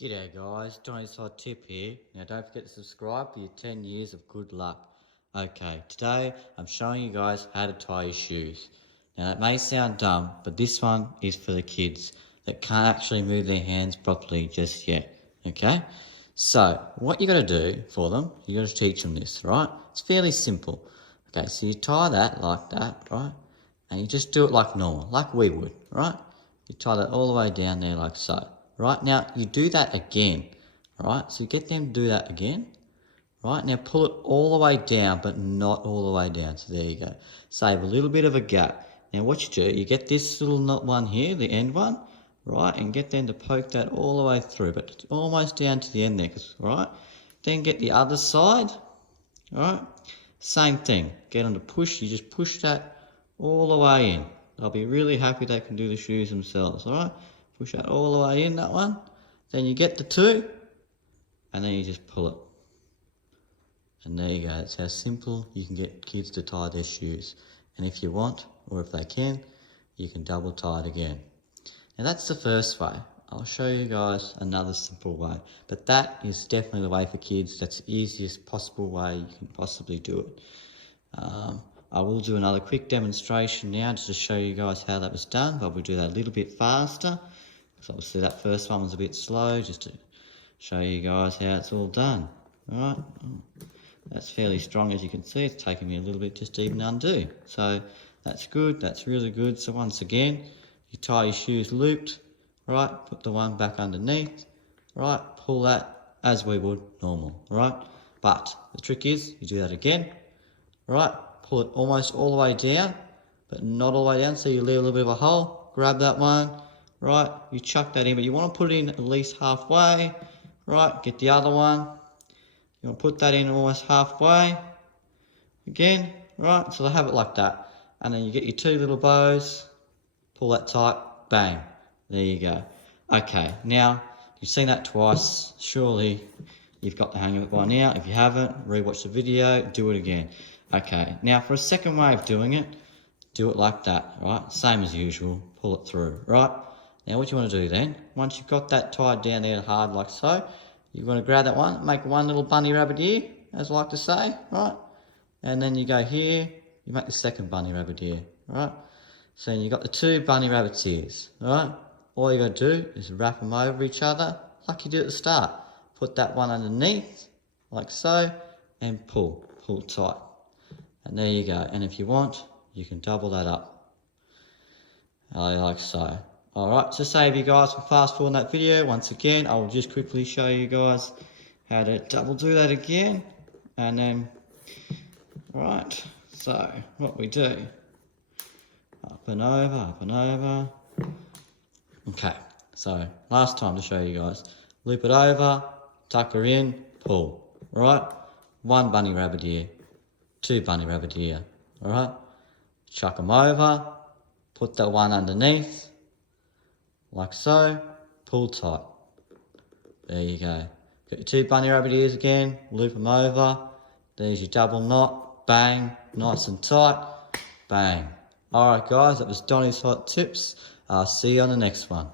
G'day guys, Johnny's Hot Tip here. Now don't forget to subscribe for your 10 years of good luck. Okay, today I'm showing you guys how to tie your shoes. Now that may sound dumb, but this one is for the kids that can't actually move their hands properly just yet. Okay, so what you got to do for them, you got to teach them this, right? It's fairly simple. Okay, so you tie that like that, right? And you just do it like normal, like we would, right? You tie that all the way down there like so. Right, now you do that again, right? So you get them to do that again, right? Now pull it all the way down, but not all the way down. So there you go. Save a little bit of a gap. Now what you do, you get this little knot one here, the end one, right? And get them to poke that all the way through, but it's almost down to the end there, right? Then get the other side, right? Same thing. Get them to push, you just push that all the way in. They'll be really happy they can do the shoes themselves, all right? Push that all the way in, that one. Then you get the two, and then you just pull it. And there you go. That's how simple you can get kids to tie their shoes. And if you want, or if they can, you can double tie it again. Now that's the first way. I'll show you guys another simple way. But that is definitely the way for kids. That's the easiest possible way you can possibly do it. I will do another quick demonstration now just to show you guys how that was done, but we'll do that a little bit faster. So obviously that first one was a bit slow, just to show you guys how it's all done. Alright, that's fairly strong as you can see. It's taking me a little bit just to even undo. So that's good, that's really good. So once again, you tie your shoes looped, right, put the one back underneath, right, pull that as we would normal, right? But the trick is, you do that again, right, pull it almost all the way down, but not all the way down, so you leave a little bit of a hole, grab that one, right, you chuck that in, but you want to put it in at least halfway, right, get the other one, you want to put that in almost halfway, again, right, so they have it like that, and then you get your two little bows, pull that tight, bang, there you go. Okay, now, you've seen that twice, surely you've got the hang of it by now. If you haven't, rewatch the video, do it again. Okay, now for a second way of doing it, do it like that, right, same as usual, pull it through, right. Now what you want to do then, once you've got that tied down there hard like so, you're going to grab that one, make one little bunny rabbit ear, as I like to say, right? And then you go here, you make the second bunny rabbit ear, right? So you got the two bunny rabbit's ears, right? All you got to do is wrap them over each other, like you did at the start. Put that one underneath, like so, and pull tight. And there you go. And if you want, you can double that up, like so. Alright, so save you guys from fast forwarding that video. Once again, I will just quickly show you guys how to double do that again. And then, right, so what we do, up and over. Okay, so last time to show you guys, loop it over, tuck her in, pull, right? One bunny rabbit ear, two bunny rabbit ear, alright? Chuck them over, put that one underneath, like so, pull tight. There you go. Got your two bunny rabbit ears again, loop them over. There's your double knot, bang, nice and tight, bang. Alright guys, that was Donny's Hot Tips. I'll see you on the next one.